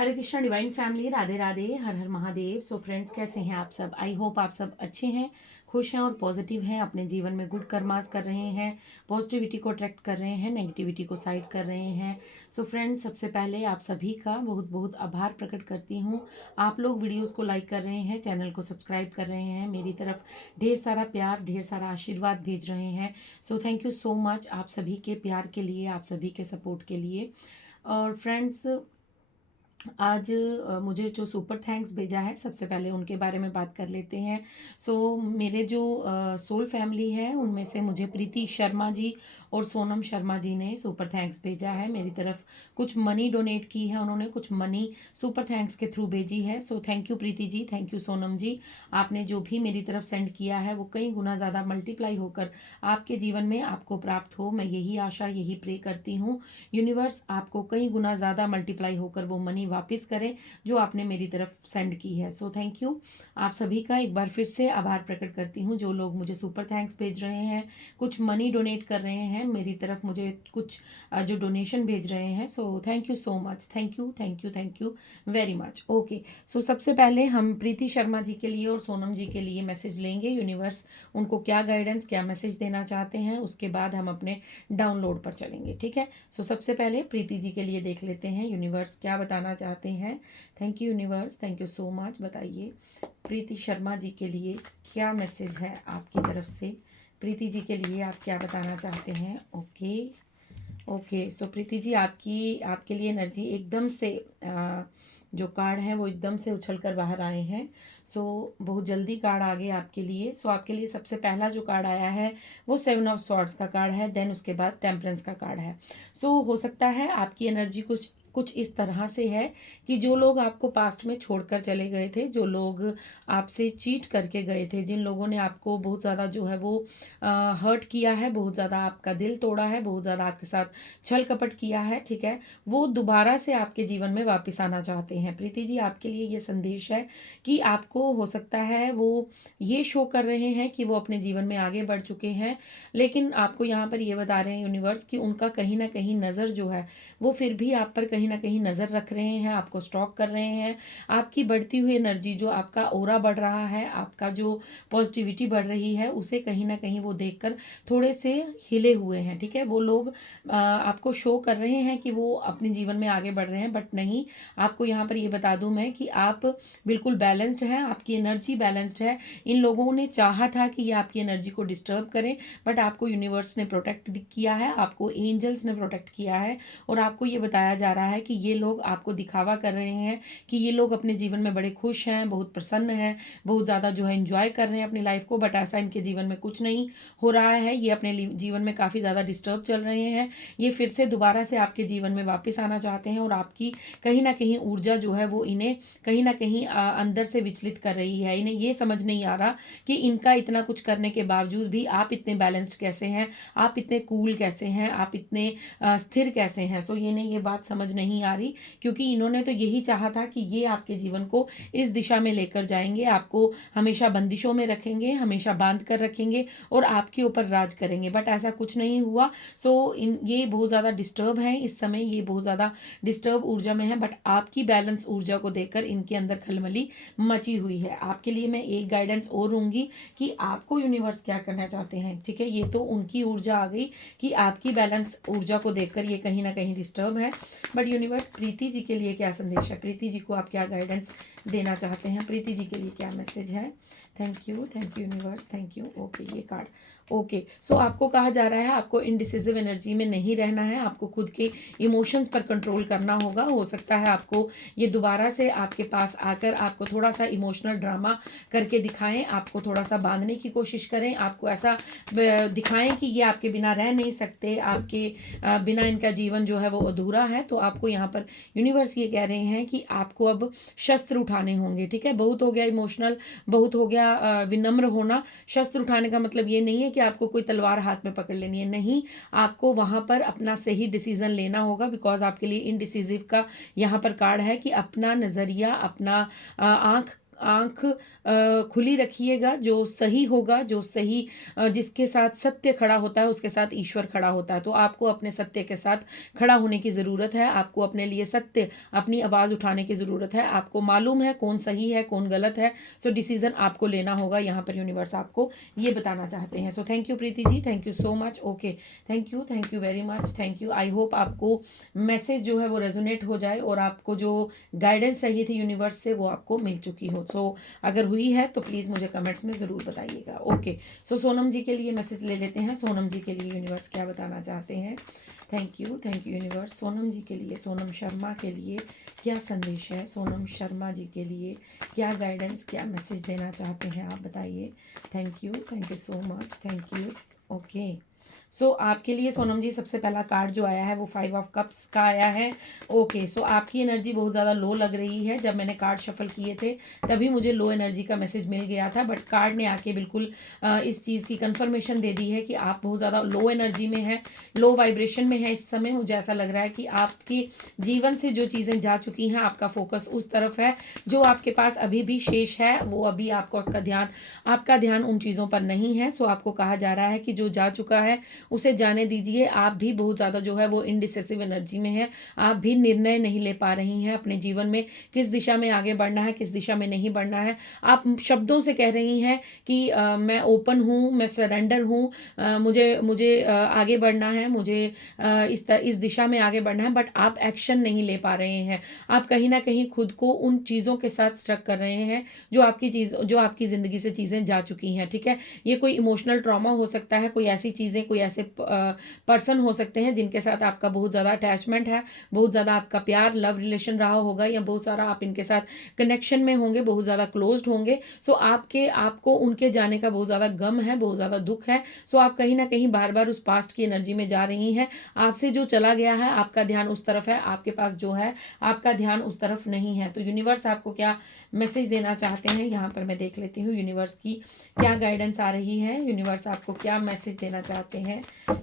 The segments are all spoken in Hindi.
हरे कृष्णा डिवाइन फैमिली, राधे राधे, हर हर महादेव। सो फ्रेंड्स, कैसे हैं आप सब? आई होप आप सब अच्छे हैं, खुश हैं और पॉजिटिव हैं। अपने जीवन में गुड कर्मास कर रहे हैं, पॉजिटिविटी को अट्रैक्ट कर रहे हैं, नेगेटिविटी को साइड कर रहे हैं। सो फ्रेंड्स, सबसे पहले आप सभी का बहुत बहुत आभार प्रकट करती हूँ। आप लोग वीडियोज़ को लाइक कर रहे हैं, चैनल को सब्सक्राइब कर रहे हैं, मेरी तरफ ढेर सारा प्यार, ढेर सारा आशीर्वाद भेज रहे हैं। So thank you so much आप सभी के प्यार के लिए, आप सभी के सपोर्ट के लिए। और फ्रेंड्स, आज मुझे जो सुपर थैंक्स भेजा है, सबसे पहले उनके बारे में बात कर लेते हैं। मेरे जो सोल फैमिली है, उनमें से मुझे प्रीति शर्मा जी और सोनम शर्मा जी ने सुपर थैंक्स भेजा है। मेरी तरफ कुछ मनी डोनेट की है उन्होंने, कुछ मनी सुपर थैंक्स के थ्रू भेजी है। So thank you Preeti ji, thank you Sonam ji. आपने जो भी मेरी तरफ सेंड किया है वो कई गुना ज़्यादा मल्टीप्लाई होकर आपके जीवन में आपको प्राप्त हो, मैं यही आशा, यही प्रे करती हूँ। यूनिवर्स आपको कई गुना ज़्यादा मल्टीप्लाई होकर वो मनी वापस करें जो आपने मेरी तरफ सेंड की है। सो थैंक यू आप सभी का एक बार फिर से आभार प्रकट करती हूँ। जो लोग मुझे सुपर थैंक्स भेज रहे हैं, कुछ मनी डोनेट कर रहे हैं मेरी तरफ, मुझे कुछ जो डोनेशन भेज रहे हैं। So thank you so much, thank you thank you thank you very much. Okay, so सबसे पहले हम प्रीति शर्मा जी के लिए और सोनम जी के लिए मैसेज लेंगे। यूनिवर्स उनको क्या गाइडेंस, क्या मैसेज देना चाहते हैं, उसके बाद हम अपने डाउनलोड पर चलेंगे। ठीक है, सो सबसे पहले प्रीति जी के लिए देख लेते हैं यूनिवर्स क्या बताना चाहते हैं। Thank you universe, thank you so much. बताइए प्रीति शर्मा जी के लिए क्या मैसेज है आपकी तरफ से, प्रीति जी के लिए आप क्या बताना चाहते हैं। ओके ओके, सो प्रीति जी आपके लिए एनर्जी एकदम से जो कार्ड है वो एकदम से उछल कर बाहर आए हैं। सो बहुत जल्दी कार्ड आ गए आपके लिए। सो आपके लिए सबसे पहला जो कार्ड आया है वो 7 ऑफ सॉर्ड्स का कार्ड है, देन उसके बाद टेम्परेंस का कार्ड है। सो हो सकता है आपकी एनर्जी कुछ कुछ इस तरह से है कि जो लोग आपको पास्ट में छोड़कर चले गए थे, जो लोग आपसे चीट करके गए थे, जिन लोगों ने आपको बहुत ज़्यादा जो है वो हर्ट किया है, बहुत ज़्यादा आपका दिल तोड़ा है, बहुत ज़्यादा आपके साथ छल कपट किया है, ठीक है, वो दोबारा से आपके जीवन में वापस आना चाहते हैं। प्रीति जी आपके लिए ये संदेश है कि आपको हो सकता है वो ये शो कर रहे हैं कि वो अपने जीवन में आगे बढ़ चुके हैं, लेकिन आपको यहाँ पर ये बता रहे हैं यूनिवर्स कि उनका कहीं ना कहीं नज़र जो है वो फिर भी आप पर कहीं ना कहीं नज़र रख रहे हैं, आपको स्टॉक कर रहे हैं। आपकी बढ़ती हुई एनर्जी, जो आपका ऑरा बढ़ रहा है, आपका जो पॉजिटिविटी बढ़ रही है, उसे कहीं ना कहीं वो देखकर थोड़े से हिले हुए हैं। ठीक है, वो लोग आपको शो कर रहे हैं कि वो अपने जीवन में आगे बढ़ रहे हैं, बट नहीं, आपको यहाँ पर ये बता दूं मैं कि आप बिल्कुल बैलेंस्ड हैं, आपकी एनर्जी बैलेंस्ड है। इन लोगों ने चाहा था कि ये आपकी एनर्जी को डिस्टर्ब करें, बट आपको यूनिवर्स ने प्रोटेक्ट किया है, आपको एंजल्स ने प्रोटेक्ट किया है, और आपको ये बताया जा रहा है कि ये लोग आपको दिखावा कर रहे हैं कि ये लोग अपने जीवन में बड़े खुश हैं, बहुत प्रसन्न हैं, बहुत ज़्यादा जो है इंजॉय कर रहे हैं अपनी लाइफ को, बट ऐसा इनके जीवन में कुछ नहीं हो रहा है। ये अपने जीवन में काफ़ी ज़्यादा डिस्टर्ब चल रहे हैं। ये फिर से दोबारा से आपके जीवन में वापस आना चाहते हैं, और आपकी कहीं ना कहीं ऊर्जा जो है वो इन्हें कहीं ना कहीं अंदर से विचलित कर रही है। इन्हें ये समझ नहीं आ रहा कि इनका इतना कुछ करने के बावजूद भी आप इतने बैलेंस्ड कैसे हैं, आप इतने कूल कैसे हैं, आप इतने स्थिर कैसे हैं। सो इन्हें ये बात समझ नहीं आ रही, क्योंकि इन्होंने तो यही चाहा था कि ये आपके जीवन को इस दिशा में लेकर जाएंगे, आपको हमेशा बंदिशों में रखेंगे, हमेशा बांध कर रखेंगे और आपके ऊपर राज करेंगे, बट ऐसा कुछ नहीं हुआ। सो ये बहुत ज़्यादा डिस्टर्ब हैं इस समय, ये बहुत ज़्यादा डिस्टर्ब ऊर्जा में है, बट आपकी बैलेंस ऊर्जा को देखकर इनके अंदर खलबली मची हुई है। आपके लिए मैं एक गाइडेंस और दूंगी कि आपको यूनिवर्स क्या करना चाहते हैं। ठीक है, ये तो उनकी ऊर्जा आ गई कि आपकी बैलेंस ऊर्जा को देखकर ये कहीं ना कहीं डिस्टर्ब है, बट यूनिवर्स प्रीति जी के लिए क्या संदेश है, प्रीति जी को आप क्या गाइडेंस देना चाहते हैं, प्रीति जी के लिए क्या मैसेज है। Thank you universe, thank you. Okay, ये कार्ड ओके। सो आपको कहा जा रहा है आपको इनडिसिसिव एनर्जी में नहीं रहना है, आपको खुद के इमोशंस पर कंट्रोल करना होगा। हो सकता है आपको ये दोबारा से आपके पास आकर आपको थोड़ा सा इमोशनल ड्रामा करके दिखाएं, आपको थोड़ा सा बांधने की कोशिश करें, आपको ऐसा दिखाएं कि ये आपके बिना रह नहीं सकते, आपके बिना इनका जीवन जो है वो अधूरा है। तो आपको यहाँ पर यूनिवर्स ये कह रहे हैं कि आपको अब शस्त्र उठाने होंगे। ठीक है, बहुत हो गया इमोशनल, बहुत हो गया विनम्र होना। शस्त्र उठाने का मतलब ये नहीं है कि आपको कोई तलवार हाथ में पकड़ लेनी है, नहीं, आपको वहां पर अपना सही डिसीजन लेना होगा, बिकॉज आपके लिए इनडिसिसिव का यहाँ पर कार्ड है कि अपना नजरिया, अपना आंख आंख खुली रखिएगा। जो सही होगा, जो सही जिसके साथ सत्य खड़ा होता है उसके साथ ईश्वर खड़ा होता है। तो आपको अपने सत्य के साथ खड़ा होने की ज़रूरत है। आपको अपने लिए सत्य, अपनी आवाज़ उठाने की ज़रूरत है। आपको मालूम है कौन सही है कौन गलत है। सो डिसीजन आपको लेना होगा। यहाँ पर यूनिवर्स आपको ये बताना चाहते हैं। So thank you Preeti ji, thank you so much. Okay, thank you very much, thank you. I hope आपको मैसेज जो है वो रेजोनेट हो जाए और आपको जो गाइडेंस चाहिए थी यूनिवर्स से वो आपको मिल चुकी हो। सो अगर हुई है तो प्लीज़ मुझे कमेंट्स में ज़रूर बताइएगा। ओके, सो सोनम जी के लिए मैसेज ले लेते हैं। सोनम जी के लिए यूनिवर्स क्या बताना चाहते हैं। Thank you universe. Sonam ji के लिए, सोनम शर्मा के लिए क्या संदेश है। सोनम शर्मा जी के लिए क्या गाइडेंस, क्या मैसेज देना चाहते हैं आप बताइए। Thank you so much, thank you. Okay, so आपके लिए सोनम जी सबसे पहला कार्ड जो आया है वो 5 ऑफ कप्स का आया है। ओके, सो आपकी एनर्जी बहुत ज़्यादा लो लग रही है। जब मैंने कार्ड शफल किए थे तभी मुझे लो एनर्जी का मैसेज मिल गया था, बट कार्ड ने आके बिल्कुल इस चीज़ की कंफर्मेशन दे दी है कि आप बहुत ज़्यादा लो एनर्जी में हैं, लो वाइब्रेशन में है इस समय। मुझे ऐसा लग रहा है कि आपके जीवन से जो चीज़ें जा चुकी हैं आपका फोकस उस तरफ है। जो आपके पास अभी भी शेष है वो अभी आपका उसका ध्यान, आपका ध्यान उन चीज़ों पर नहीं है। सो आपको कहा जा रहा है कि जो जा चुका है उसे जाने दीजिए। आप भी बहुत ज़्यादा जो है वो इनडिसिसिव एनर्जी में है। आप भी निर्णय नहीं ले पा रही हैं अपने जीवन में, किस दिशा में आगे बढ़ना है, किस दिशा में नहीं बढ़ना है। आप शब्दों से कह रही हैं कि मैं ओपन हूँ, मैं सरेंडर हूँ, मुझे मुझे आगे बढ़ना है, मुझे इस दिशा में आगे बढ़ना है, बट आप एक्शन नहीं ले पा रहे हैं। आप कहीं ना कहीं खुद को उन चीज़ों के साथ स्ट्रक कर रहे हैं जो आपकी ज़िंदगी से चीज़ें जा चुकी हैं। ठीक है, ये कोई इमोशनल ट्रॉमा हो सकता है, कोई ऐसी चीज़ें, कोई ऐसे पर्सन हो सकते हैं जिनके साथ आपका बहुत ज़्यादा अटैचमेंट है, बहुत ज़्यादा आपका प्यार, लव रिलेशन रहा होगा, या बहुत सारा आप इनके साथ कनेक्शन में होंगे, बहुत ज़्यादा क्लोज्ड होंगे। सो आपको उनके जाने का बहुत ज़्यादा गम है, बहुत ज़्यादा दुख है। सो आप कहीं ना कहीं बार बार उस पास्ट की एनर्जी में जा रही हैं। आपसे जो चला गया है आपका ध्यान उस तरफ है, आपके पास जो है आपका ध्यान उस तरफ नहीं है। तो यूनिवर्स आपको क्या मैसेज देना चाहते हैं यहाँ पर मैं देख लेती हूँ। यूनिवर्स की क्या गाइडेंस आ रही है, यूनिवर्स आपको क्या मैसेज देना चाहते हैं।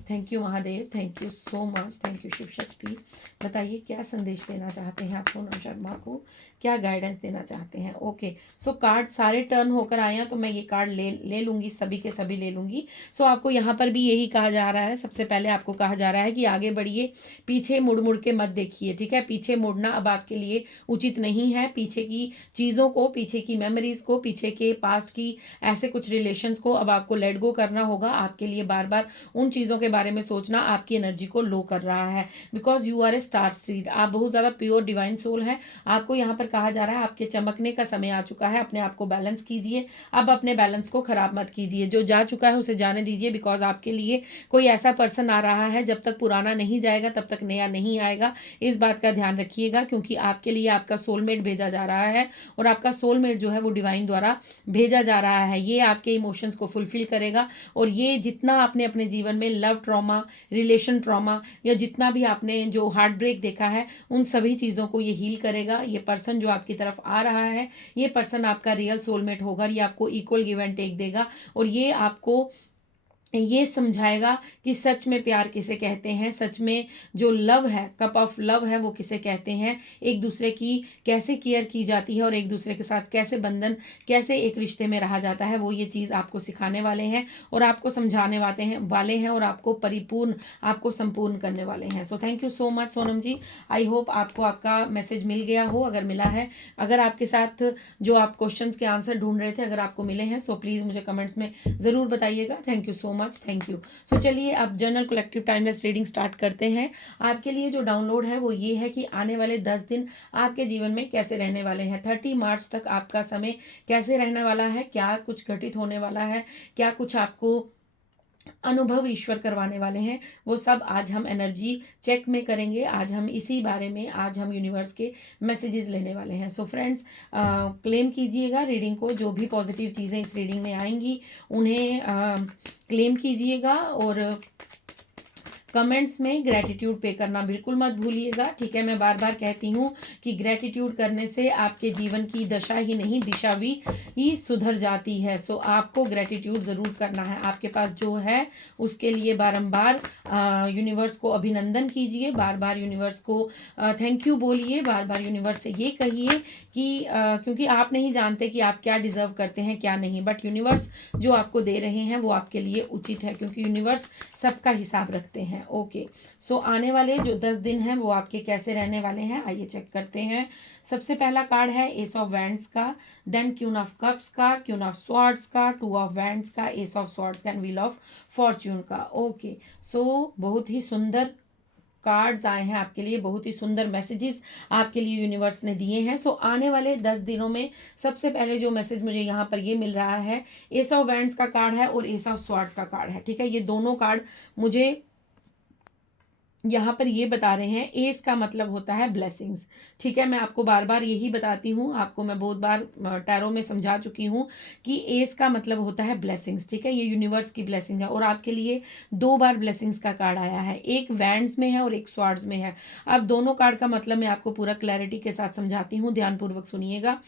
Thank you Mahadev, thank you so much, thank you Shiv Shakti. बताइए क्या संदेश देना चाहते हैं आप सोनम शर्मा को, क्या गाइडेंस देना चाहते हैं। ओके, सो कार्ड सारे टर्न होकर आए हैं तो मैं ये कार्ड ले लूँगी, सभी के सभी ले लूँगी। सो आपको यहाँ पर भी यही कहा जा रहा है। सबसे पहले आपको कहा जा रहा है कि आगे बढ़िए, पीछे मुड़ मुड़ के मत देखिए। ठीक है, पीछे मुड़ना अब आपके लिए उचित नहीं है। पीछे की चीज़ों को, पीछे की मेमोरीज को, पीछे के पास्ट की ऐसे कुछ रिलेशंस को अब आपको लेट गो करना होगा। आपके लिए बार बार उन चीज़ों के बारे में सोचना आपकी एनर्जी को लो कर रहा है, because you are a star seed. आप बहुत ज़्यादा प्योर डिवाइन सोल है। आपको यहाँ पर कहा जा रहा है आपके चमकने का समय आ चुका है। अपने आप को बैलेंस कीजिए, अब अपने बैलेंस को खराब मत कीजिए। जो जा चुका है उसे जाने दीजिए, बिकॉज आपके लिए कोई ऐसा पर्सन आ रहा है, जब तक पुराना नहीं जाएगा तब तक नया नहीं आएगा। इस बात का ध्यान रखिएगा, क्योंकि आपके लिए आपका सोलमेट भेजा जा रहा है, और आपका सोलमेट जो है वो डिवाइन द्वारा भेजा जा रहा है। ये आपके इमोशंस को फुलफिल करेगा, और ये जितना आपने अपने जीवन में लव ट्रॉमा, रिलेशन ट्रॉमा, या जितना भी आपने जो हार्ट ब्रेक देखा है, उन सभी चीज़ों को ये हील करेगा। ये पर्सन जो आपकी तरफ आ रहा है, ये पर्सन आपका रियल सोलमेट होगा। ये आपको इक्वल गिव एंड टेक देगा, और ये आपको ये समझाएगा कि सच में प्यार किसे कहते हैं, सच में जो लव है, कप ऑफ लव है, वो किसे कहते हैं, एक दूसरे की कैसे केयर की जाती है, और एक दूसरे के साथ कैसे बंधन, कैसे एक रिश्ते में रहा जाता है। वो ये चीज़ आपको सिखाने वाले हैं और आपको समझाने वाले हैं और आपको परिपूर्ण, आपको संपूर्ण करने वाले हैं। So thank you so much Sonam ji. I hope आपको आपका मैसेज मिल गया हो। अगर मिला है, अगर आपके साथ जो आप क्वेश्चंस के आंसर ढूंढ रहे थे अगर आपको मिले हैं, सो प्लीज़ मुझे कमेंट्स में ज़रूर बताइएगा। Thank you so much, thank you. So चलिए अब general collective timeless reading start करते हैं। आपके लिए जो डाउनलोड है वो ये है कि आने वाले 10 दिन आपके जीवन में कैसे रहने वाले हैं। 30 मार्च तक आपका समय कैसे रहने वाला है, क्या कुछ घटित होने वाला है, क्या कुछ आपको अनुभव ईश्वर करवाने वाले हैं, वो सब आज हम एनर्जी चेक में करेंगे। आज हम इसी बारे में, आज हम यूनिवर्स के मैसेजेस लेने वाले हैं। सो फ्रेंड्स, क्लेम कीजिएगा रीडिंग को। जो भी पॉजिटिव चीज़ें इस रीडिंग में आएंगी उन्हें क्लेम कीजिएगा, और कमेंट्स में ग्रैटिट्यूड पे करना बिल्कुल मत भूलिएगा, ठीक है। मैं बार बार कहती हूँ कि ग्रैटिट्यूड करने से आपके जीवन की दशा ही नहीं दिशा भी ही सुधर जाती है। सो आपको ग्रैटिट्यूड ज़रूर करना है। आपके पास जो है उसके लिए बारंबार यूनिवर्स को अभिनंदन कीजिए, बार बार यूनिवर्स को थैंक यू बोलिए, बार बार यूनिवर्स से ये कहिए कि क्योंकि आप नहीं जानते कि आप क्या डिज़र्व करते हैं क्या नहीं, बट यूनिवर्स जो आपको दे रहे हैं वो आपके लिए उचित है, क्योंकि यूनिवर्स सबका हिसाब रखते हैं। ओके, सो आने वाले जो 10 दिन हैं वो आपके कैसे रहने वाले हैं, आइए चेक करते हैं। सबसे पहला कार्ड है एस ऑफ वैंड्स का, देन क्वीन ऑफ कप्स का, क्वीन ऑफ स्वॉर्ड्स का, टू ऑफ वैंड्स का, S of swords and wheel of Fortune का। ओके, सो बहुत ही सुंदर कार्ड्स आए हैं आपके लिए, बहुत ही सुंदर मैसेजेस आपके लिए यूनिवर्स ने दिए हैं। सो आने वाले 10 दिनों में सबसे पहले जो मैसेज मुझे यहाँ पर ये मिल रहा है, एस ऑफ वैंड्स का कार्ड है और एस ऑफ स्वॉर्ड्स का कार्ड है, ठीक है। ये दोनों कार्ड मुझे यहाँ पर ये बता रहे हैं, एस का मतलब होता है ब्लेसिंग्स, ठीक है। मैं आपको बार बार यही बताती हूँ, आपको मैं बहुत बार टैरो में समझा चुकी हूँ कि एस का मतलब होता है ब्लेसिंग्स, ठीक है। ये यूनिवर्स की ब्लेसिंग है और आपके लिए 2 बार ब्लेसिंग्स का कार्ड आया है, एक वैंड्स में है और एक स्वॉर्ड्स में है। अब दोनों कार्ड का मतलब मैं आपको पूरा क्लैरिटी के साथ समझाती हूँ, ध्यानपूर्वक सुनिएगा।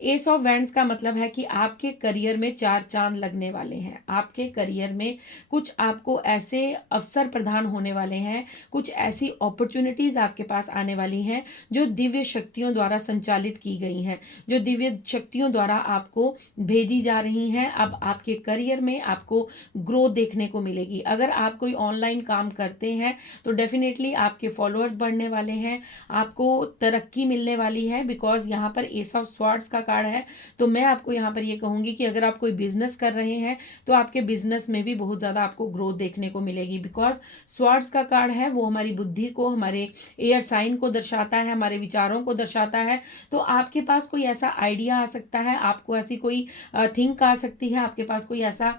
एस ऑफ वैंड्स का मतलब है कि आपके करियर में 4 चांद लगने वाले हैं, आपके करियर में कुछ आपको ऐसे अवसर प्रदान होने वाले हैं, कुछ ऐसी अपॉर्चुनिटीज आपके पास आने वाली हैं जो दिव्य शक्तियों द्वारा संचालित की गई हैं, जो दिव्य शक्तियों द्वारा आपको भेजी जा रही हैं। अब आपके करियर में आपको ग्रोथ देखने को मिलेगी। अगर आप कोई ऑनलाइन काम करते हैं तो डेफिनेटली आपके फॉलोअर्स बढ़ने वाले हैं, आपको तरक्की मिलने वाली है, बिकॉज यहाँ पर एस ऑफ स्वॉर्ड्स का कार्ड है। तो मैं आपको यहाँ पर ये कहूंगी कि अगर आप कोई बिजनेस कर रहे हैं तो आपके बिजनेस में भी बहुत ज़्यादा आपको ग्रोथ देखने को मिलेगी, बिकॉज स्वॉर्ड्स का कार्ड है वो हमारी बुद्धि को, हमारे एयर साइन को दर्शाता है, हमारे विचारों को दर्शाता है। तो आपके पास कोई ऐसा आइडिया आ सकता है, आपको ऐसी कोई थिंक आ सकती है, आपके पास कोई ऐसा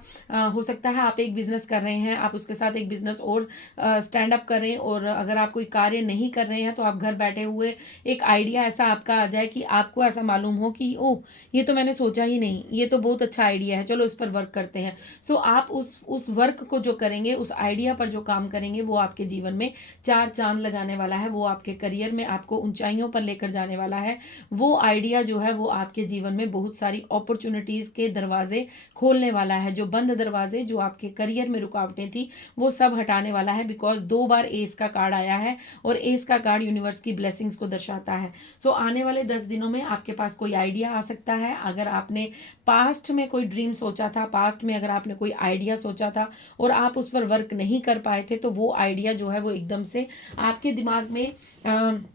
हो सकता है, आप एक बिजनेस कर रहे हैं, आप उसके साथ एक बिजनेस और स्टैंड अप करें, और अगर आप कोई कार्य नहीं कर रहे हैं तो आप घर बैठे हुए एक आइडिया ऐसा आपका आ जाए कि आपको ऐसा मालूम हो कि ओह ये तो मैंने सोचा ही नहीं, ये तो बहुत अच्छा आइडिया है, चलो इस पर वर्क करते हैं। सो आप उस वर्क को जो करेंगे, उस आइडिया पर जो काम करेंगे, वो आपके जीवन में 4 चांद लगाने वाला है, वो आपके करियर में आपको ऊंचाइयों पर लेकर जाने वाला है। वो आइडिया जो है वो आपके जीवन में बहुत सारी अपॉर्चुनिटीज के दरवाजे खोलने वाला है, जो बंद दरवाजे, जो आपके करियर में रुकावटें थी, वो सब हटाने वाला है, बिकॉज 2 बार एस का कार्ड आया है और एस का कार्ड यूनिवर्स की ब्लेसिंग्स को दर्शाता है। सो आने वाले 10 दिनों में आपके पास कोई आइडिया आ सकता है। अगर आपने पास्ट में कोई ड्रीम सोचा था, पास्ट में अगर आपने कोई आइडिया सोचा था और आप उस पर वर्क नहीं कर पाए थे, तो वो आइडिया जो है वो एकदम से आपके दिमाग में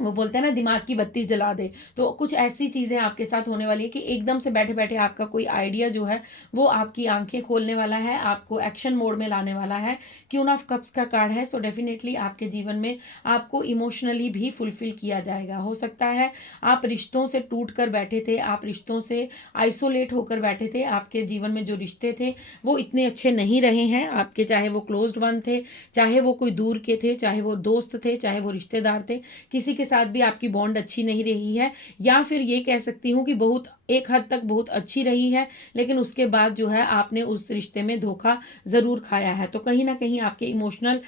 वो बोलते हैं ना, दिमाग की बत्ती जला दे। तो कुछ ऐसी चीज़ें आपके साथ होने वाली है कि एकदम से बैठे बैठे आपका कोई आइडिया जो है वो आपकी आंखें खोलने वाला है, आपको एक्शन मोड में लाने वाला है। क्वीन ऑफ कप्स का कार्ड है, सो डेफिनेटली आपके जीवन में आपको इमोशनली भी फुलफिल किया जाएगा। हो सकता है आप रिश्तों से टूट कर बैठे थे, आप रिश्तों से आइसोलेट होकर बैठे थे, आपके जीवन में जो रिश्ते थे वो इतने अच्छे नहीं रहे हैं आपके, चाहे वो क्लोज्ड वन थे, चाहे वो कोई दूर के थे, चाहे वो दोस्त थे, चाहे वो रिश्तेदार थे, किसी के साथ भी आपकी बॉन्ड अच्छी नहीं रही है, या फिर ये कह सकती हूँ कि बहुत एक हद तक बहुत अच्छी रही है, लेकिन उसके बाद जो है आपने उस रिश्ते में धोखा जरूर खाया है। तो कहीं ना कहीं आपके इमोशनल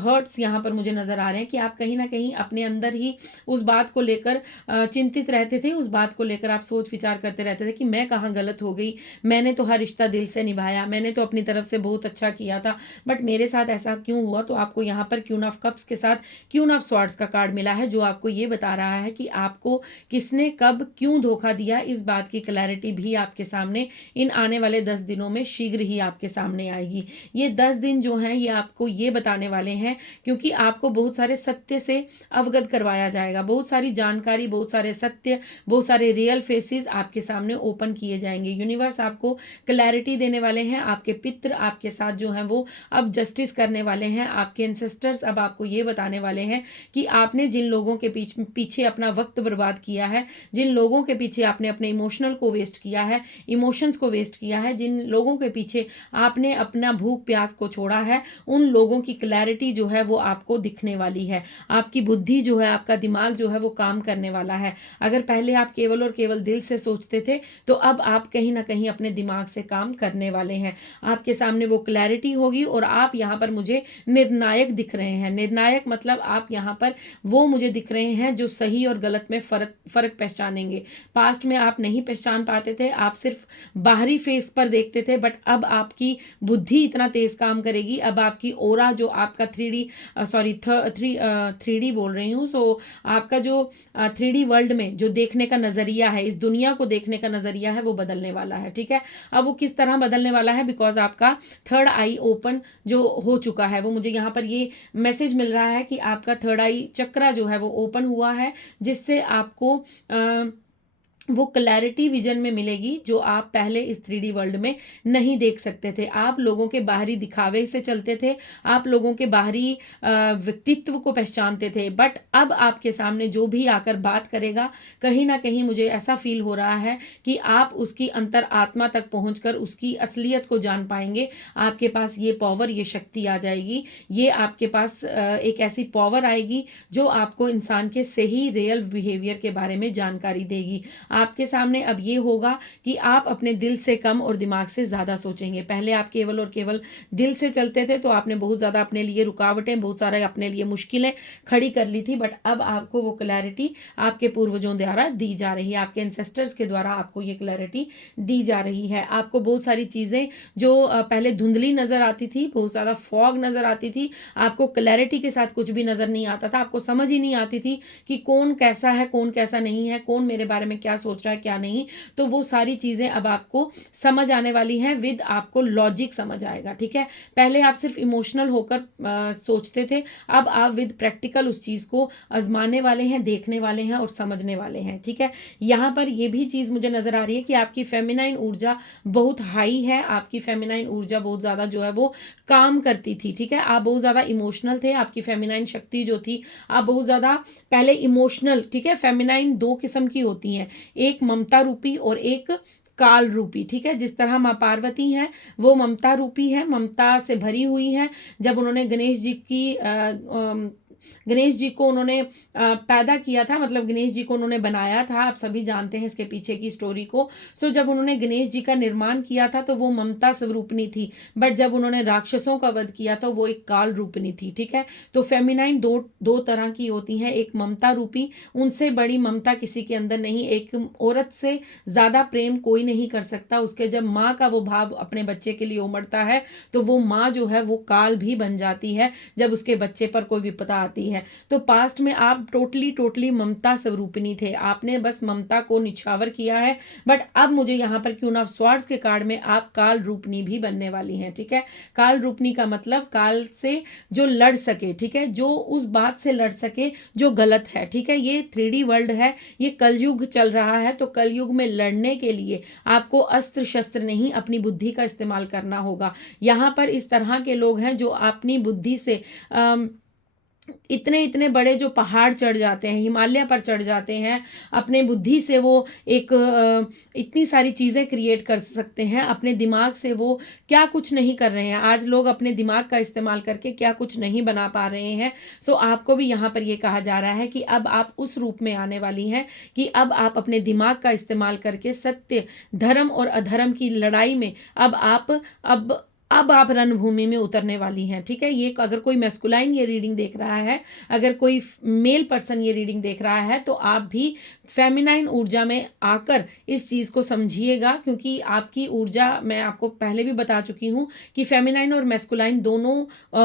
हर्ट्स यहाँ पर मुझे नजर आ रहे हैं कि आप कहीं ना कहीं अपने अंदर ही उस बात को लेकर चिंतित रहते थे, उस बात को लेकर आप सोच विचार करते रहते थे कि मैं कहाँ गलत हो गई, मैंने तो हर रिश्ता दिल से निभाया, मैंने तो अपनी तरफ से बहुत अच्छा किया था, बट मेरे साथ ऐसा क्यों हुआ। तो आपको यहाँ पर क्वीन ऑफ कप्स के साथ क्वीन ऑफ स्वॉर्ड्स का कार्ड मिला है, जो आपको ये बता रहा है कि आपको किसने कब क्यों धोखा दिया, इस बात की क्लैरिटी भी आपके सामने इन आने वाले 10 दिनों में शीघ्र ही आपके सामने आएगी। ये 10 दिन जो हैं ये आपको ये बताने वाले हैं, क्योंकि आपको बहुत सारे सत्य से अवगत करवाया जाएगा, बहुत सारी जानकारी, बहुत सारे सत्य, बहुत सारे रियल फेसेस आपके सामने ओपन किए जाएंगे। यूनिवर्स आपको क्लैरिटी देने वाले हैं, आपके पितृ आपके साथ जो हैं वो अब जस्टिस करने वाले हैं, आपके एंसेस्टर्स अब आपको ये बताने वाले हैं कि आपने जिन लोगों लोगों के पीछे अपना वक्त बर्बाद किया है, जिन लोगों के पीछे आपने अपने इमोशनल को वेस्ट किया है, इमोशंस को वेस्ट किया है, जिन लोगों के पीछे आपने अपना भूख प्यास को छोड़ा है, उन लोगों की क्लैरिटी जो है वो आपको दिखने वाली है। आपकी बुद्धि जो है, आपका दिमाग जो है वो काम करने वाला है। अगर पहले आप केवल और केवल दिल से सोचते थे, तो अब आप कहीं ना कहीं अपने दिमाग से काम करने वाले हैं। आपके सामने वो क्लैरिटी होगी और आप यहाँ पर मुझे निर्णायक दिख रहे हैं। निर्णायक मतलब आप यहाँ पर वो मुझे दिख रहे हैं जो सही और गलत में फर्क पहचानेंगे। पास्ट में आप नहीं पहचान पाते थे, आप सिर्फ बाहरी फेस पर देखते थे, बट अब आपकी बुद्धि इतना तेज काम करेगी। अब आपकी ओरा जो आपका 3D बोल रही हूँ, सो आपका जो 3D वर्ल्ड में जो देखने का नजरिया है, इस दुनिया को देखने का नजरिया है, वो बदलने वाला है। ठीक है, अब वो किस तरह बदलने वाला है? बिकॉज आपका थर्ड आई ओपन जो हो चुका है, वो मुझे यहाँ पर ये मैसेज मिल रहा है कि आपका थर्ड आई चक्रा जो है वो ओपन हुआ है, जिससे आपको वो क्लैरिटी विजन में मिलेगी जो आप पहले इस 3D वर्ल्ड में नहीं देख सकते थे। आप लोगों के बाहरी दिखावे से चलते थे, आप लोगों के बाहरी व्यक्तित्व को पहचानते थे, बट अब आपके सामने जो भी आकर बात करेगा, कहीं ना कहीं मुझे ऐसा फील हो रहा है कि आप उसकी अंतर आत्मा तक पहुंचकर उसकी असलियत को जान पाएंगे। आपके पास ये पावर, ये शक्ति आ जाएगी, ये आपके पास एक ऐसी पावर आएगी जो आपको इंसान के सही रियल बिहेवियर के बारे में जानकारी देगी। आपके सामने अब ये होगा कि आप अपने दिल से कम और दिमाग से ज़्यादा सोचेंगे। पहले आप केवल और केवल दिल से चलते थे, तो आपने बहुत ज़्यादा अपने लिए रुकावटें, बहुत सारे अपने लिए मुश्किलें खड़ी कर ली थी, बट अब आपको वो क्लैरिटी आपके पूर्वजों द्वारा दी जा रही है, आपके एंसेस्टर्स के द्वारा आपको ये क्लैरिटी दी जा रही है। आपको बहुत सारी चीज़ें जो पहले धुंधली नज़र आती थी, बहुत ज़्यादा फॉग नज़र आती थी, आपको क्लैरिटी के साथ कुछ भी नज़र नहीं आता था, आपको समझ ही नहीं आती थी कि कौन कैसा है, कौन कैसा नहीं है, कौन मेरे बारे में क्या सोच रहा है, क्या नहीं। तो वो सारी चीजें अब आपको समझ आने वाली हैं, विद आपको लॉजिक समझ आएगा। ठीक है, पहले आप सिर्फ इमोशनल होकर सोचते थे, अब आप विद प्रैक्टिकल उस चीज को आजमाने वाले हैं, देखने वाले हैं और समझने वाले हैं। ठीक है, यहाँ पर ये भी चीज मुझे नजर आ रही है कि आपकी फेमिनाइन ऊर्जा बहुत हाई है, आपकी फेमिनाइन ऊर्जा बहुत ज्यादा जो है वो काम करती थी। ठीक है, आप बहुत ज्यादा इमोशनल थे, आपकी फेमिनाइन शक्ति जो थी, आप बहुत ज्यादा पहले इमोशनल। ठीक है, फेमिनाइन दो किस्म की होती हैं, एक ममता रूपी और एक काल रूपी। ठीक है, जिस तरह माँ पार्वती हैं वो ममता रूपी है, ममता से भरी हुई है। जब उन्होंने गणेश जी को उन्होंने पैदा किया था, मतलब गणेश जी को उन्होंने बनाया था, आप सभी जानते हैं इसके पीछे की स्टोरी को। सो जब उन्होंने गणेश जी का निर्माण किया था तो वो ममता स्वरूपनी थी, बट जब उन्होंने राक्षसों का वध किया तो वो एक काल रूपनी थी। ठीक है, तो फेमिनाइन दो तरह की होती हैं, एक ममता रूपी, उनसे बड़ी ममता किसी के अंदर नहीं, एक औरत से ज्यादा प्रेम कोई नहीं कर सकता। उसके जब माँ का वो भाव अपने बच्चे के लिए उमड़ता है तो वो माँ जो है वो काल भी बन जाती है जब उसके बच्चे पर कोई विपदा आती है। तो पास्ट में आप टोटली ममता स्वरूपिणी थे, आपने बस ममता को निछावर किया है, बट अब मुझे यहाँ पर क्वीन ऑफ स्वॉर्ड्स के कार्ड में आप काल रूपनी भी बनने वाली हैं। ठीक है, काल रूपनी का मतलब काल से जो लड़ सके, ठीक है, जो उस बात से लड़ सके जो गलत है। ठीक है, ये 3D वर्ल्ड है, ये कलयुग चल रहा है, तो कलयुग में लड़ने के लिए आपको अस्त्र शस्त्र नहीं, अपनी बुद्धि का इस्तेमाल करना होगा। यहाँ पर इस तरह के लोग हैं जो अपनी बुद्धि से इतने बड़े जो पहाड़ चढ़ जाते हैं, हिमालय पर चढ़ जाते हैं, अपने बुद्धि से वो एक इतनी सारी चीज़ें क्रिएट कर सकते हैं। अपने दिमाग से वो क्या कुछ नहीं कर रहे हैं। आज लोग अपने दिमाग का इस्तेमाल करके क्या कुछ नहीं बना पा रहे हैं। सो आपको भी यहाँ पर ये कहा जा रहा है कि अब आप उस रूप में आने वाली हैं कि अब आप अपने दिमाग का इस्तेमाल करके सत्य, धर्म और अधर्म की लड़ाई में अब आप रणभूमि में उतरने वाली हैं। ठीक है, ये अगर कोई मैस्कुलाइन ये रीडिंग देख रहा है, अगर कोई मेल पर्सन ये रीडिंग देख रहा है, तो आप भी फेमिनाइन ऊर्जा में आकर इस चीज़ को समझिएगा, क्योंकि आपकी ऊर्जा, मैं आपको पहले भी बता चुकी हूँ कि फेमिनाइन और मैस्कुलाइन दोनों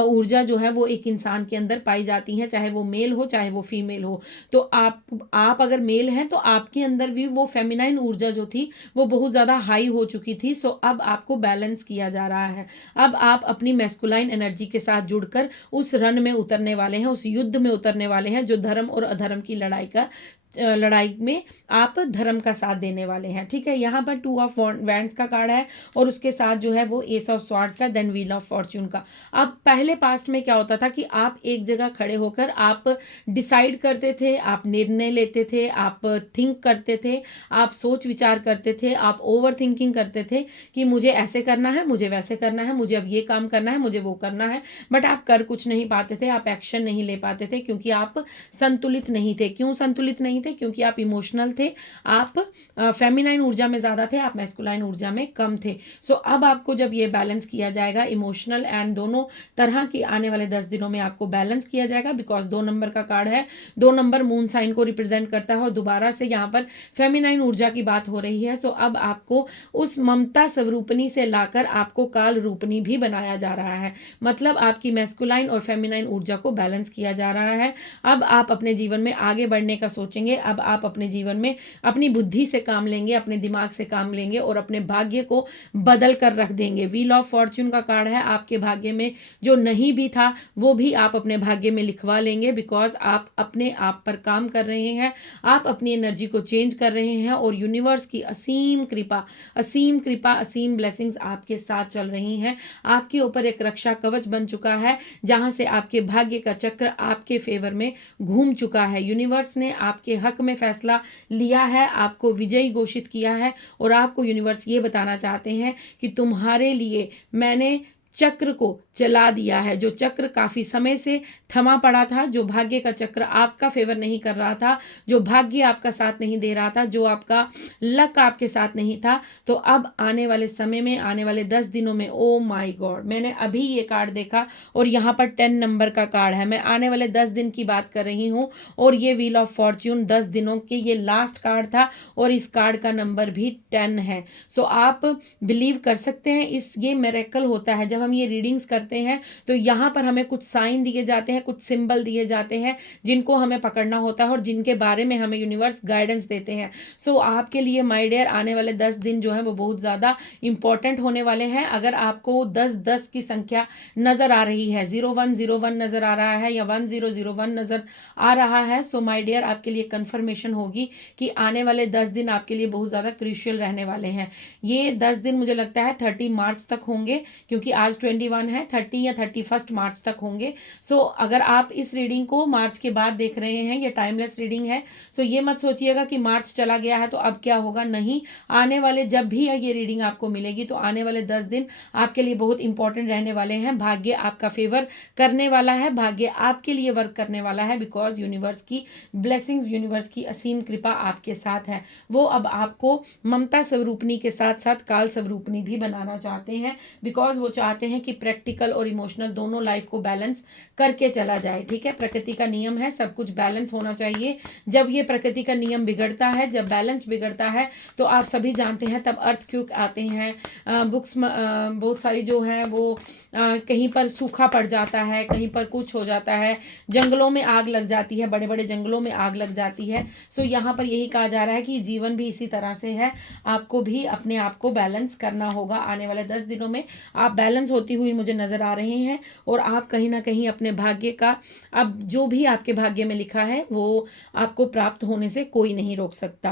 ऊर्जा जो है वो एक इंसान के अंदर पाई जाती है, चाहे वो मेल हो चाहे वो फीमेल हो। तो आप अगर मेल हैं तो आपके अंदर भी वो फेमिनाइन ऊर्जा जो थी वो बहुत ज़्यादा हाई हो चुकी थी। सो अब आपको बैलेंस किया जा रहा है, अब आप अपनी मैस्कुलाइन एनर्जी के साथ जुड़कर उस रण में उतरने वाले हैं, उस युद्ध में उतरने वाले हैं जो धर्म और अधर्म की लड़ाई का लड़ाई में आप धर्म का साथ देने वाले हैं, ठीक है। यहाँ पर 2 ऑफ वैंड्स का कार्ड है और उसके साथ जो है वो एस ऑफ स्वॉर्ड्स का, देन व्हील ऑफ फॉर्च्यून का। अब पहले पास्ट में क्या होता था कि आप एक जगह खड़े होकर आप डिसाइड करते थे, आप निर्णय लेते थे, आप थिंक करते थे, आप सोच विचार करते थे, आप ओवर थिंकिंग करते थे कि मुझे ऐसे करना है, मुझे वैसे करना है, मुझे अब ये काम करना है, मुझे वो करना है, बट आप कर कुछ नहीं पाते थे, आप एक्शन नहीं ले पाते थे क्योंकि आप संतुलित नहीं थे। क्यों संतुलित नहीं थे? क्योंकि आप इमोशनल थे, आप फेमिनाइन ऊर्जा में ज़्यादा थे, आप मैस्कुलाइन ऊर्जा में कम थे। सो अब आपको जब ये बैलेंस किया जाएगा, इमोशनल एंड दोनों तरह की आने वाले 10 दिनों में आपको बैलेंस किया जाएगा, बिकॉज 2 नंबर का कार्ड है, 2 नंबर मून साइन को रिप्रेजेंट करता है और दोबारा से यहाँ पर फेमिनाइन ऊर्जा की बात हो रही है। सो अब आपको उस ममता स्वरूपनी से लाकर आपको काल रूपनी भी बनाया जा रहा है, मतलब आपकी मैस्कुलाइन और फेमिनाइन ऊर्जा को बैलेंस किया जा रहा है। अब आप अपने जीवन में आगे बढ़ने का सोचेंगे, अब आप अपने जीवन में अपनी बुद्धि से काम लेंगे, अपने दिमाग से काम लेंगे और अपने भाग्य को बदल कर रख देंगे। व्हील ऑफ फॉर्च्यून का कार्ड है, आपके भाग्य में जो नहीं भी था वो भी आप अपने भाग्य में लिखवा लेंगे, बिकॉज आप अपने आप पर काम कर रहे हैं, आप अपनी एनर्जी को चेंज कर रहे हैं और यूनिवर्स की असीम कृपा, असीम कृपा, असीम ब्लेसिंग्स आपके साथ चल रही हैं। आपके ऊपर एक रक्षा कवच बन चुका है जहां से आपके भाग्य का चक्र आपके फेवर में घूम चुका है। यूनिवर्स ने आपके हक में फैसला लिया है, आपको विजयी घोषित किया है और आपको यूनिवर्स ये बताना चाहते हैं कि तुम्हारे लिए मैंने चक्र को चला दिया है, जो चक्र काफी समय से थमा पड़ा था, जो भाग्य का चक्र आपका फेवर नहीं कर रहा था, जो भाग्य आपका साथ नहीं दे रहा था, जो आपका लक आपके साथ नहीं था। तो अब आने वाले समय में, आने वाले 10 दिनों में, ओ माय गॉड, मैंने अभी ये कार्ड देखा और यहाँ पर 10 नंबर का कार्ड है। मैं आने वाले 10 दिन की बात कर रही हूँ और ये व्हील ऑफ फॉर्च्यून 10 दिनों के ये लास्ट कार्ड था और इस कार्ड का नंबर भी 10 है। सो आप बिलीव कर सकते हैं, ये मिरेकल होता है जब हम ये रीडिंग्स करते हैं तो यहाँ पर हमें कुछ साइन दिए जाते हैं, कुछ सिंबल दिए जाते हैं जिनको हमें पकड़ना होता है और जिनके बारे में हमें यूनिवर्स गाइडेंस देते हैं। सो आपके लिए माय डियर आने वाले 10 दिन जो है वो बहुत ज़्यादा इंपॉर्टेंट होने वाले हैं। अगर आपको 10-10 की संख्या नज़र आ रही है, 0101 नज़र आ रहा है या 1001 नज़र आ रहा है, सो माय डियर आपके लिए कंफर्मेशन होगी कि आने वाले 10 दिन आपके लिए बहुत ज़्यादा क्रूशियल रहने वाले हैं। ये 10 दिन मुझे लगता है 30 मार्च तक होंगे, क्योंकि आज 21 है, 30 या 31 मार्च तक होंगे। सो अगर आप इस रीडिंग को मार्च के बाद देख रहे हैं, ये टाइमलेस रीडिंग है, सो ये मत सोचिएगा कि मार्च चला गया है तो अब क्या होगा, नहीं। आने वाले जब भी ये रीडिंग आपको मिलेगी तो आने वाले 10 दिन आपके लिए बहुत इंपॉर्टेंट रहने वाले हैं। भाग्य आपका फेवर करने वाला है, भाग्य आपके लिए वर्क करने वाला है, बिकॉज यूनिवर्स की ब्लेसिंग्स, यूनिवर्स की असीम कृपा आपके साथ है। वो अब आपको ममता स्वरूपनी के साथ साथ काल स्वरूपनी भी बनाना चाहते हैं, बिकॉज वो चाहते हैं कि प्रैक्टिकल और इमोशनल दोनों लाइफ को बैलेंस करके चला जाए। ठीक है, प्रकृति का नियम है, सब कुछ बैलेंस होना चाहिए। जब ये प्रकृति का नियम बिगड़ता है, जब बैलेंस बिगड़ता है, तो आप सभी जानते हैं तब अर्थक्वेक आते हैं। बुक्स बहुत सारी जो है वो कहीं पर सूखा पड़ जाता है, कहीं पर कुछ हो जाता है, जंगलों में आग लग जाती है, बड़े बड़े जंगलों में आग लग जाती है। सो यहाँ पर यही कहा जा रहा है कि जीवन भी इसी तरह से है, आपको भी अपने आप को बैलेंस करना होगा। आने वाले 10 दिनों में आप बैलेंस होती हुई मुझे नजर आ रहे हैं और आप कहीं ना कहीं अपने भाग्य का, अब जो भी आपके भाग्य में लिखा है वो आपको प्राप्त होने से कोई नहीं रोक सकता।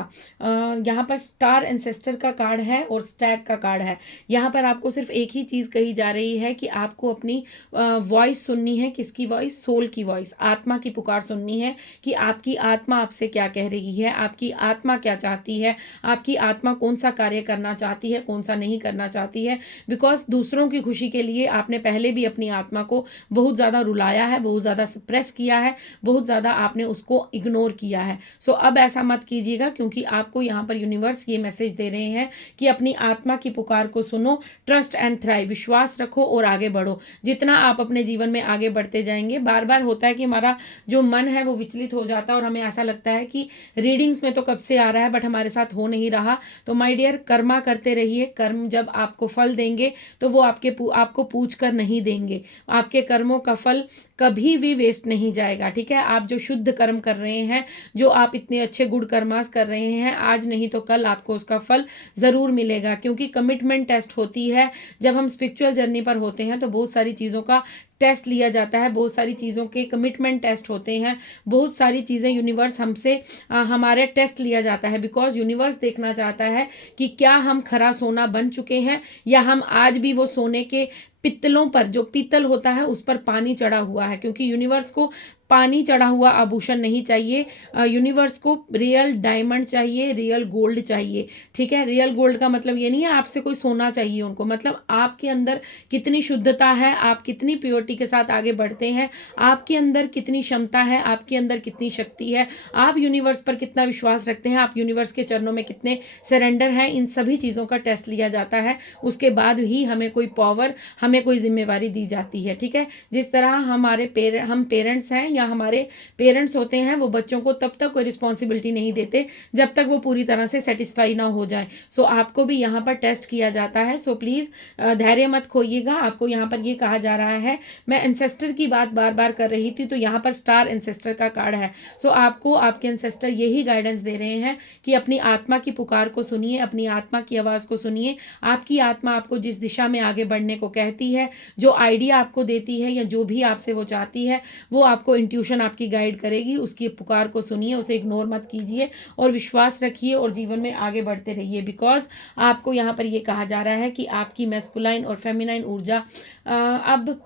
यहाँ पर स्टार एंसेस्टर का कार्ड है और स्टैग का कार्ड है। यहाँ पर आपको सिर्फ एक ही चीज कही जा रही है कि आपको अपनी वॉइस सुननी है। किसकी वॉइस? सोल की वॉइस, आत्मा की पुकार सुननी है कि आपकी आत्मा आपसे क्या कह रही है, आपकी आत्मा क्या चाहती है, आपकी आत्मा कौन सा कार्य करना चाहती है, कौन सा नहीं करना चाहती है। बिकॉज दूसरों की खुशी के लिए आपने पहले भी अपनी आत्मा को बहुत ज़्यादा रुलाया है, बहुत ज़्यादा सप्रेस किया है, बहुत ज़्यादा आपने उसको इग्नोर किया है। सो अब ऐसा मत कीजिएगा, क्योंकि आपको यहाँ पर यूनिवर्स ये मैसेज दे रहे हैं कि अपनी आत्मा की पुकार को सुनो, ट्रस्ट एंड थ्राइव, विश्वास रखो और आगे बढ़ो। जितना आप अपने जीवन में आगे बढ़ते जाएंगे, बार बार होता है कि हमारा जो मन है वो विचलित हो जाता है और हमें ऐसा लगता है कि रीडिंग्स में तो कब से आ रहा है बट हमारे साथ हो नहीं रहा। तो माय डियर, कर्मा करते रहिए। कर्म जब आपको फल देंगे तो वो आपको पूछ कर नहीं देंगे। आपके कर्मों का फल कभी भी वेस्ट नहीं जाएगा। ठीक है, आप जो शुद्ध कर्म कर रहे हैं, जो आप इतने अच्छे गुड कर्मास कर रहे हैं, आज नहीं तो कल आपको उसका फल जरूर मिलेगा, क्योंकि कमिटमेंट टेस्ट होती है। जब हम स्पिरिचुअल जर्नी पर होते हैं तो बहुत सारी चीज़ों का टेस्ट लिया जाता है, बहुत सारी चीज़ों के कमिटमेंट टेस्ट होते हैं, बहुत सारी चीज़ें यूनिवर्स हमसे हमारे टेस्ट लिया जाता है, बिकॉज यूनिवर्स देखना चाहता है कि क्या हम खरा सोना बन चुके हैं या हम आज भी वो सोने के पित्तलों पर, जो पीतल होता है उस पर पानी चढ़ा हुआ है, क्योंकि यूनिवर्स को पानी चढ़ा हुआ आभूषण नहीं चाहिए, यूनिवर्स को रियल डायमंड चाहिए, रियल गोल्ड चाहिए। ठीक है, रियल गोल्ड का मतलब ये नहीं है आपसे कोई सोना चाहिए उनको, मतलब आपके अंदर कितनी शुद्धता है, आप कितनी प्योरिटी के साथ आगे बढ़ते हैं, आपके अंदर कितनी क्षमता है, आपके अंदर कितनी शक्ति है, आप यूनिवर्स पर कितना विश्वास रखते हैं, आप यूनिवर्स के चरणों में कितने सरेंडर हैं, इन सभी चीज़ों का टेस्ट लिया जाता है। उसके बाद ही हमें कोई पावर, हमें कोई जिम्मेवारी दी जाती है। ठीक है, जिस तरह हमारे हम पेरेंट्स हैं या हमारे पेरेंट्स होते हैं, वो बच्चों को तब तक कोई रिस्पॉन्सिबिलिटी नहीं देते जब तक वो पूरी तरह से सेटिस्फाई ना हो जाए। सो आपको भी यहाँ पर टेस्ट किया जाता है। सो प्लीज़ धैर्य मत खोइएगा। आपको यहाँ पर ये कहा जा रहा है, मैं एंसेस्टर की बात बार बार कर रही थी, तो यहाँ पर स्टार एंसेस्टर का कार्ड है। सो आपको आपके एंसेस्टर यही गाइडेंस दे रहे हैं कि अपनी आत्मा की पुकार को सुनिए, अपनी आत्मा की आवाज़ को सुनिए। आपकी आत्मा आपको जिस दिशा में आगे बढ़ने को कहती है, जो आइडिया आपको देती है या जो भी आपसे वो चाहती है, वो आपको इंट्यूशन आपकी गाइड करेगी। उसकी पुकार को सुनिए, उसे इग्नोर मत कीजिए और विश्वास रखिए और जीवन में आगे बढ़ते रहिए। बिकॉज आपको यहाँ पर ये कहा जा रहा है कि आपकी मैस्कुलाइन और फेमिनाइन ऊर्जा अब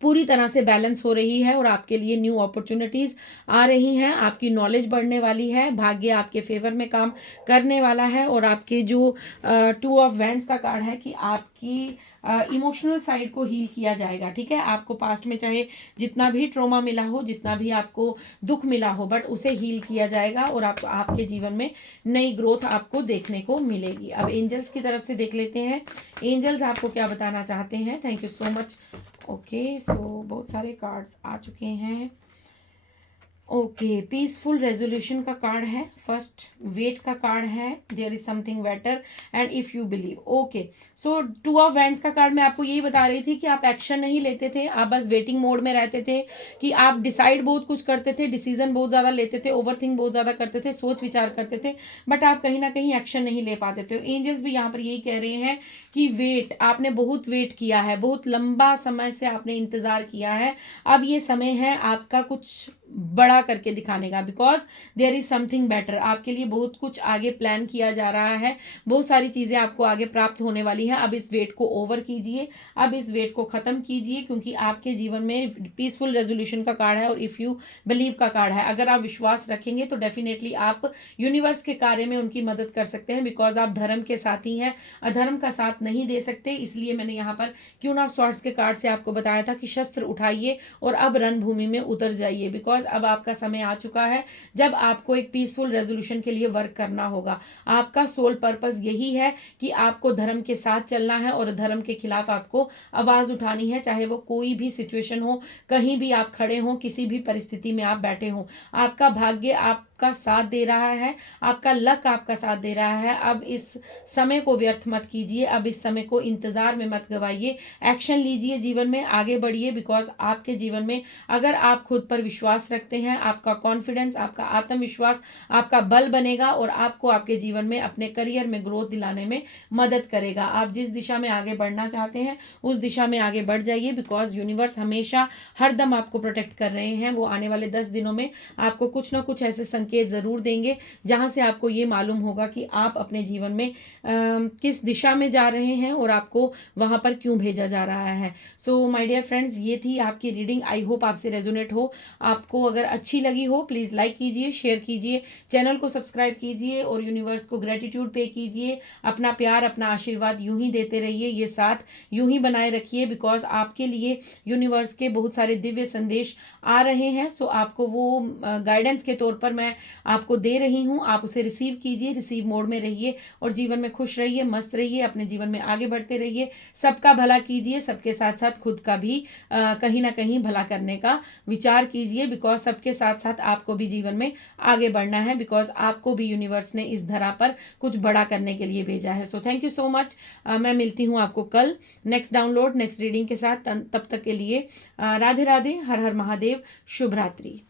पूरी तरह से बैलेंस हो रही है और आपके लिए न्यू अपॉर्चुनिटीज़ आ रही हैं, आपकी नॉलेज बढ़ने वाली है, भाग्य आपके फेवर में काम करने वाला है। और आपके जो 2 ऑफ वैंड्स का कार्ड है कि आपकी इमोशनल साइड को हील किया जाएगा। ठीक है, आपको पास्ट में चाहे जितना भी ट्रॉमा मिला हो, जितना भी आपको दुख मिला हो, बट उसे हील किया जाएगा और आपके जीवन में नई ग्रोथ आपको देखने को मिलेगी। अब एंजल्स की तरफ से देख लेते हैं, एंजल्स आपको क्या बताना चाहते हैं। Thank you so much. Okay, so बहुत सारे कार्ड्स आ चुके हैं। ओके, पीसफुल रेजोल्यूशन का कार्ड है, फर्स्ट वेट का कार्ड है, there is something better and if you believe. Okay, so 2 of wands का कार्ड मैं आपको यही बता रही थी कि आप एक्शन नहीं लेते थे, आप बस वेटिंग मोड में रहते थे, कि आप डिसाइड बहुत कुछ करते थे, डिसीजन बहुत ज़्यादा लेते थे, ओवरथिंक बहुत ज़्यादा करते थे, सोच विचार करते थे, बट आप कहीं ना कहीं एक्शन नहीं ले पाते थे। एंजल्स भी यहाँ पर यही कह रहे हैं कि वेट, आपने बहुत वेट किया है, बहुत लंबा समय से आपने इंतज़ार किया है, अब ये समय है आपका कुछ बड़ा करके दिखाने का, because there is something better. आपके लिए बहुत कुछ आगे प्लान किया जा रहा है, बहुत सारी चीज़ें आपको आगे प्राप्त होने वाली हैं। अब इस वेट को ओवर कीजिए, अब इस वेट को ख़त्म कीजिए, क्योंकि आपके जीवन में पीसफुल रेजोल्यूशन का कार्ड है और इफ़ यू बिलीव का कार्ड है। अगर आप विश्वास रखेंगे तो डेफिनेटली आप यूनिवर्स के कार्य में उनकी मदद कर सकते हैं, बिकॉज आप धर्म के साथी हैं, अधर्म का साथ नहीं दे सकते। इसलिए मैंने यहाँ पर क्वीन ऑफ स्वॉर्ड्स के कार्ड से आपको बताया था कि शस्त्र उठाइए और अब रणभूमि में उतर जाइए, बिकॉज अब आपका समय आ चुका है जब आपको एक पीसफुल रेजोल्यूशन के लिए वर्क करना होगा। आपका सोल पर्पस यही है कि आपको धर्म के साथ चलना है और धर्म के खिलाफ आपको आवाज उठानी है, चाहे वो कोई भी सिचुएशन हो, कहीं भी आप खड़े हो, किसी भी परिस्थिति में आप बैठे हो। आपका भाग्य आपका साथ दे रहा है, आपका लक आपका साथ दे रहा है। अब इस समय को व्यर्थ मत कीजिए, अब इस समय को इंतजार में मत गवाइए, एक्शन लीजिए, जीवन में आगे बढ़िए। बिकॉज आपके जीवन में अगर आप खुद पर विश्वास रखते हैं, आपका कॉन्फिडेंस, आपका आत्मविश्वास आपका बल बनेगा और आपको आपके जीवन में अपने करियर में ग्रोथ दिलाने में मदद करेगा। आप जिस दिशा में आगे बढ़ना चाहते हैं उस दिशा में आगे बढ़ जाइए, बिकॉज यूनिवर्स हमेशा हर दम आपको प्रोटेक्ट कर रहे हैं। वो आने वाले 10 दिनों में आपको कुछ ना कुछ ऐसे संकेत जरूर देंगे जहां से आपको ये मालूम होगा कि आप अपने जीवन में किस दिशा में जा रहे हैं और आपको वहां पर क्यों भेजा जा रहा है। सो माय डियर फ्रेंड्स, ये थी आपकी रीडिंग। आई होप आपसे रेजोनेट हो। आपको अगर अच्छी लगी हो प्लीज़ लाइक कीजिए, शेयर कीजिए, चैनल को सब्सक्राइब कीजिए और यूनिवर्स को ग्रेटिट्यूड पे कीजिए। अपना प्यार, अपना आशीर्वाद यूं ही देते रहिए, ये साथ यूं ही बनाए रखिए, बिकॉज आपके लिए यूनिवर्स के बहुत सारे दिव्य संदेश आ रहे हैं। सो आपको वो गाइडेंस के तौर पर मैं आपको दे रही हूँ, आप उसे रिसीव कीजिए, रिसीव मोड में रहिए और जीवन में खुश रहिए, मस्त रहिए, अपने जीवन में आगे बढ़ते रहिए, सबका भला कीजिए, सबके साथ साथ खुद का भी कहीं ना कहीं भला करने का विचार कीजिए, बिकॉज सबके साथ साथ आपको भी जीवन में आगे बढ़ना है, बिकॉज आपको भी यूनिवर्स ने इस धरा पर कुछ बड़ा करने के लिए भेजा है। So thank you so much. मैं मिलती हूँ आपको कल नेक्स्ट डाउनलोड, नेक्स्ट रीडिंग के साथ। तब तक के लिए राधे राधे, हर हर महादेव, शुभ रात्रि।